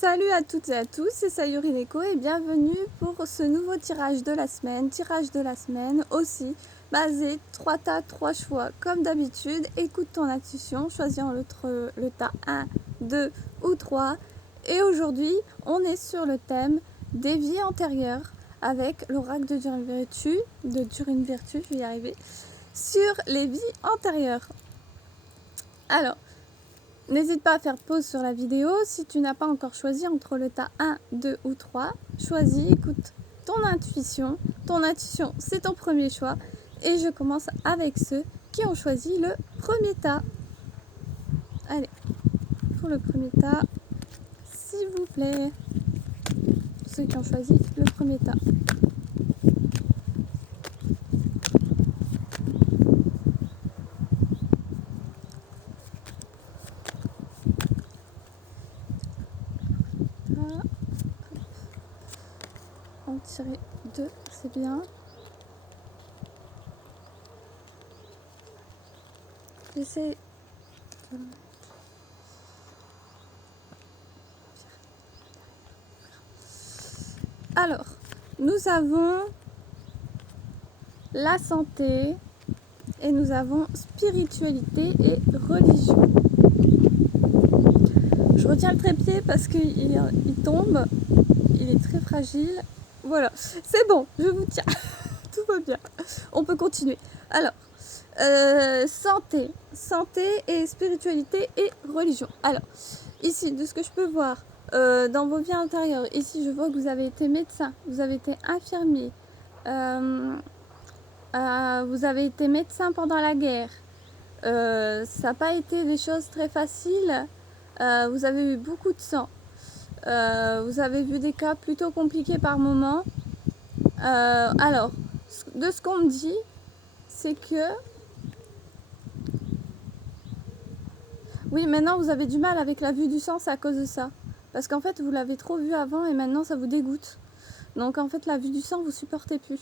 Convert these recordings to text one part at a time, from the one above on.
Salut à toutes et à tous, c'est Sayuri Neko et bienvenue pour ce nouveau tirage de la semaine. Tirage de la semaine aussi basé 3 tas, 3 choix comme d'habitude. Écoute ton intuition, choisis le tas 1, 2 ou 3. Et aujourd'hui, on est sur le thème des vies antérieures avec l'oracle de Durin Virtue, je vais y arriver, sur les vies antérieures. Alors, n'hésite pas à faire pause sur la vidéo. Si tu n'as pas encore choisi entre le tas 1, 2 ou 3, choisis, écoute ton intuition. Ton intuition, c'est ton premier choix. Et je commence avec ceux qui ont choisi le premier tas. Allez, pour le premier tas, s'il vous plaît. Ceux qui ont choisi le premier tas. En tirer 2, c'est bien. J'essaie. Alors, nous avons la santé et nous avons spiritualité et religion. Je retiens le trépied parce qu'il tombe, il est très fragile. Voilà, c'est bon, je vous tiens. Tout va bien. On peut continuer. Alors, santé et spiritualité et religion. Alors, ici, de ce que je peux voir, dans vos vies antérieures, ici, je vois que vous avez été médecin, vous avez été infirmier, vous avez été médecin pendant la guerre. Ça n'a pas été des choses très faciles. Vous avez eu beaucoup de sang. Vous avez vu des cas plutôt compliqués par moment. Alors, de ce qu'on me dit, c'est que... Oui, maintenant vous avez du mal avec la vue du sang, c'est à cause de ça. Parce qu'en fait, vous l'avez trop vu avant et maintenant ça vous dégoûte. Donc en fait, la vue du sang, vous supportez plus.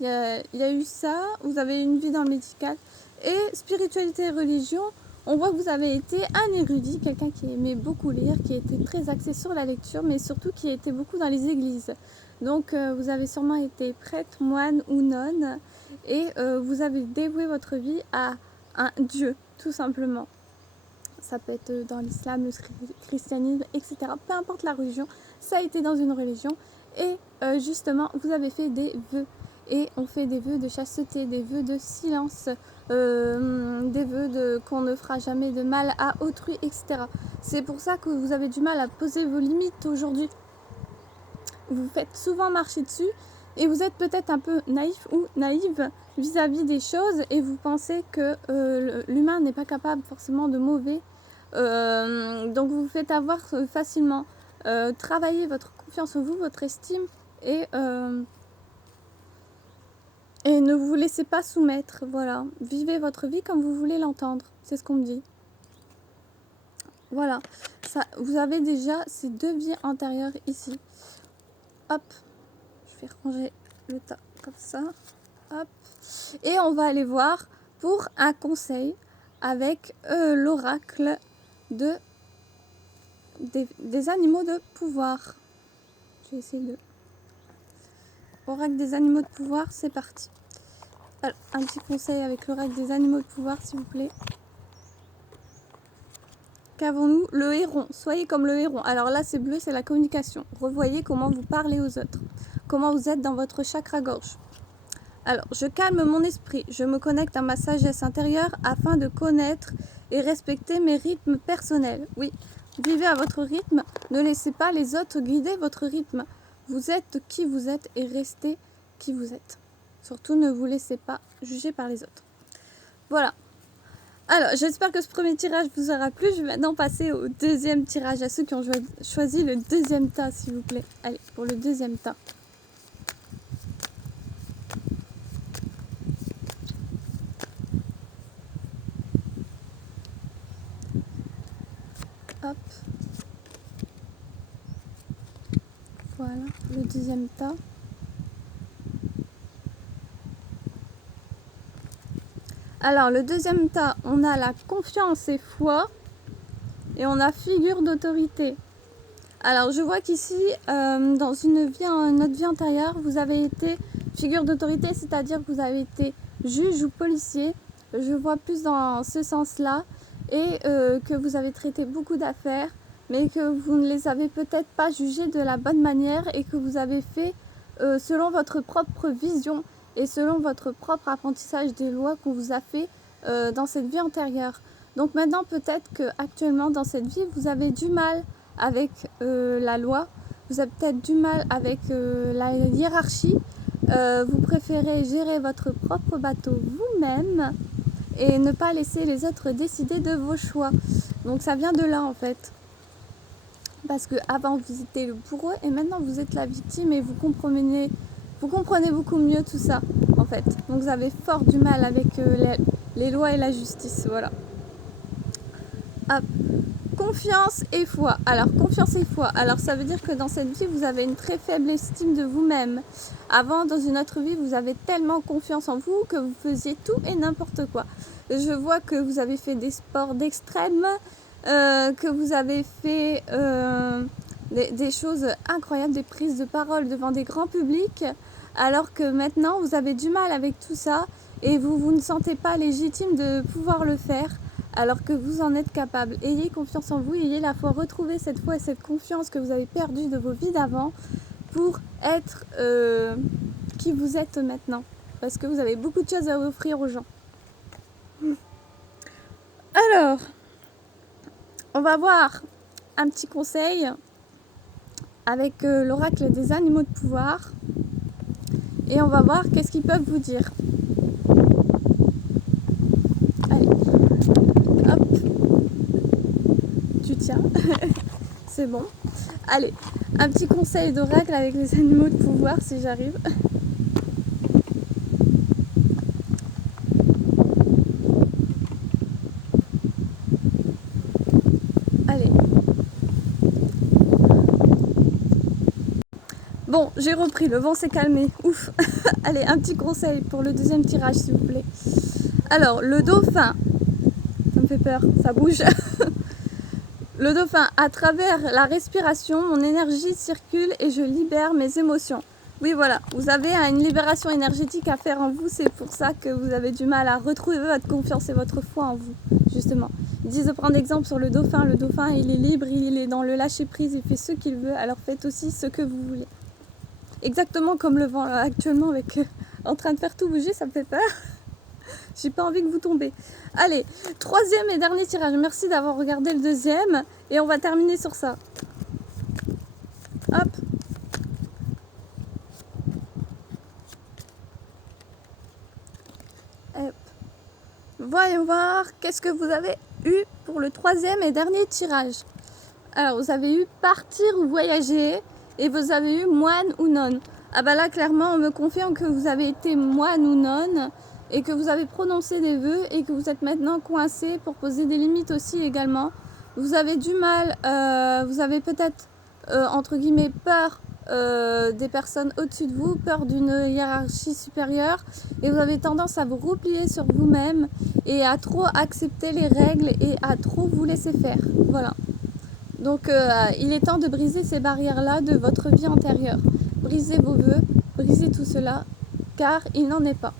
Il y a eu ça, vous avez une vie dans le médical. Et spiritualité et religion, on voit que vous avez été un érudit, quelqu'un qui aimait beaucoup lire, qui était très axé sur la lecture, mais surtout qui était beaucoup dans les églises. Donc vous avez sûrement été prêtre, moine ou nonne, et vous avez dévoué votre vie à un dieu, tout simplement. Ça peut être dans l'islam, le christianisme, etc. Peu importe la religion, ça a été dans une religion. Et justement, vous avez fait des vœux. Et on fait des vœux de chasteté, des vœux de silence, des vœux qu'on ne fera jamais de mal à autrui, etc. C'est pour ça que vous avez du mal à poser vos limites aujourd'hui. Vous faites souvent marcher dessus et vous êtes peut-être un peu naïf ou naïve vis-à-vis des choses et vous pensez que l'humain n'est pas capable forcément de mauvais. Donc vous vous faites avoir facilement. Travaillez votre confiance en vous, votre estime et ne vous laissez pas soumettre. Voilà, vivez votre vie comme vous voulez l'entendre. C'est ce qu'on me dit. Voilà, ça, vous avez déjà ces deux vies antérieures ici. Hop, je vais ranger le tas comme ça. Hop. Et on va aller voir pour un conseil avec l'oracle des animaux de pouvoir. Je vais essayer de... Oracle des animaux de pouvoir, c'est parti. Alors, un petit conseil avec l'oracle des animaux de pouvoir, s'il vous plaît. Qu'avons-nous? Le héron. Soyez comme le héron. Alors là, c'est bleu, c'est la communication. Revoyez comment vous parlez aux autres. Comment vous êtes dans votre chakra-gorge. Alors, je calme mon esprit. Je me connecte à ma sagesse intérieure afin de connaître et respecter mes rythmes personnels. Oui, vivez à votre rythme. Ne laissez pas les autres guider votre rythme. Vous êtes qui vous êtes et restez qui vous êtes. Surtout, ne vous laissez pas juger par les autres. Voilà. Alors, j'espère que ce premier tirage vous aura plu. Je vais maintenant passer au deuxième tirage, à ceux qui ont choisi le deuxième tas, s'il vous plaît. Allez, pour le deuxième tas. Hop. Voilà, le deuxième tas. Alors, le deuxième tas, on a la confiance et foi. Et on a figure d'autorité. Alors je vois qu'ici, dans notre vie antérieure, vous avez été figure d'autorité, c'est-à-dire que vous avez été juge ou policier. Je vois plus dans ce sens-là. Et que vous avez traité beaucoup d'affaires, mais que vous ne les avez peut-être pas jugées de la bonne manière et que vous avez fait selon votre propre vision et selon votre propre apprentissage des lois qu'on vous a fait dans cette vie antérieure. Donc maintenant, peut-être qu'actuellement, dans cette vie, vous avez du mal avec la loi, vous avez peut-être du mal avec la hiérarchie, vous préférez gérer votre propre bateau vous-même et ne pas laisser les autres décider de vos choix. Donc ça vient de là en fait. Parce que avant vous étiez le bourreau et maintenant vous êtes la victime et vous comprenez beaucoup mieux tout ça en fait. Donc vous avez fort du mal avec les lois et la justice. Voilà. Hop. Confiance et foi. Alors, confiance et foi. Alors, ça veut dire que dans cette vie, vous avez une très faible estime de vous-même. Avant, dans une autre vie, vous avez tellement confiance en vous que vous faisiez tout et n'importe quoi. Je vois que vous avez fait des sports d'extrême, que vous avez fait des choses incroyables, des prises de parole devant des grands publics, alors que maintenant, vous avez du mal avec tout ça et vous ne sentez pas légitime de pouvoir le faire. Alors que vous en êtes capable. Ayez confiance en vous, ayez la foi, retrouvez cette foi et cette confiance que vous avez perdue de vos vies d'avant pour être qui vous êtes maintenant. Parce que vous avez beaucoup de choses à offrir aux gens. Alors, on va voir un petit conseil avec l'oracle des animaux de pouvoir. Et on va voir qu'est-ce qu'ils peuvent vous dire. Allez, hop. Tiens, c'est bon. Allez, un petit conseil d'oracle avec les animaux de pouvoir si j'arrive. Allez. Bon, j'ai repris, le vent s'est calmé. Ouf. Allez, un petit conseil pour le deuxième tirage s'il vous plaît. Alors, le dauphin. Ça me fait peur, ça bouge. Le dauphin, à travers la respiration, mon énergie circule et je libère mes émotions. Oui, voilà, vous avez une libération énergétique à faire en vous, c'est pour ça que vous avez du mal à retrouver votre confiance et votre foi en vous, justement. Ils disent de prendre exemple sur le dauphin, il est libre, il est dans le lâcher-prise, il fait ce qu'il veut, alors faites aussi ce que vous voulez. Exactement comme le vent actuellement, avec en train de faire tout bouger, ça me fait peur. J'ai pas envie que vous tombiez. Allez, troisième et dernier tirage. Merci d'avoir regardé le deuxième. Et on va terminer sur ça. Hop. Hop. Voyons voir qu'est-ce que vous avez eu pour le troisième et dernier tirage. Alors, vous avez eu partir ou voyager. Et vous avez eu moine ou nonne. Ah bah là, clairement, on me confirme que vous avez été moine ou nonne. Et que vous avez prononcé des vœux et que vous êtes maintenant coincé pour poser des limites aussi également. Vous avez du mal, vous avez peut-être, entre guillemets, peur des personnes au-dessus de vous, peur d'une hiérarchie supérieure et vous avez tendance à vous replier sur vous-même et à trop accepter les règles et à trop vous laisser faire. Voilà. Donc il est temps de briser ces barrières-là de votre vie antérieure. Brisez vos vœux, brisez tout cela, car il n'en est pas.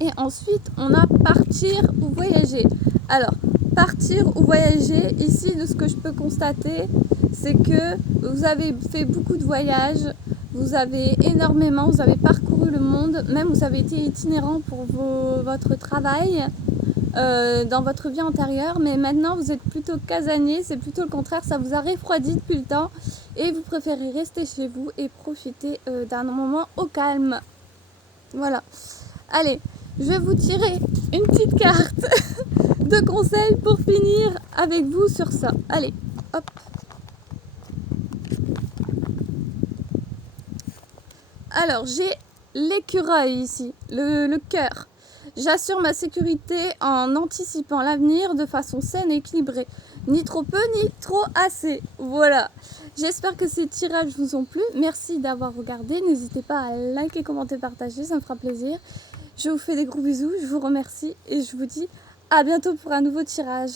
Et ensuite, on a partir ou voyager. Alors, partir ou voyager, ici, de ce que je peux constater, c'est que vous avez fait beaucoup de voyages, vous avez parcouru le monde, même vous avez été itinérant pour votre travail dans votre vie antérieure, mais maintenant vous êtes plutôt casanier, c'est plutôt le contraire, ça vous a refroidi depuis le temps et vous préférez rester chez vous et profiter d'un moment au calme. Voilà. Allez, je vais vous tirer une petite carte de conseils pour finir avec vous sur ça. Allez, hop. Alors, j'ai l'écureuil ici, le cœur. J'assure ma sécurité en anticipant l'avenir de façon saine et équilibrée. Ni trop peu, ni trop assez. Voilà. J'espère que ces tirages vous ont plu. Merci d'avoir regardé. N'hésitez pas à liker, commenter, partager. Ça me fera plaisir. Je vous fais des gros bisous. Je vous remercie. Et je vous dis à bientôt pour un nouveau tirage.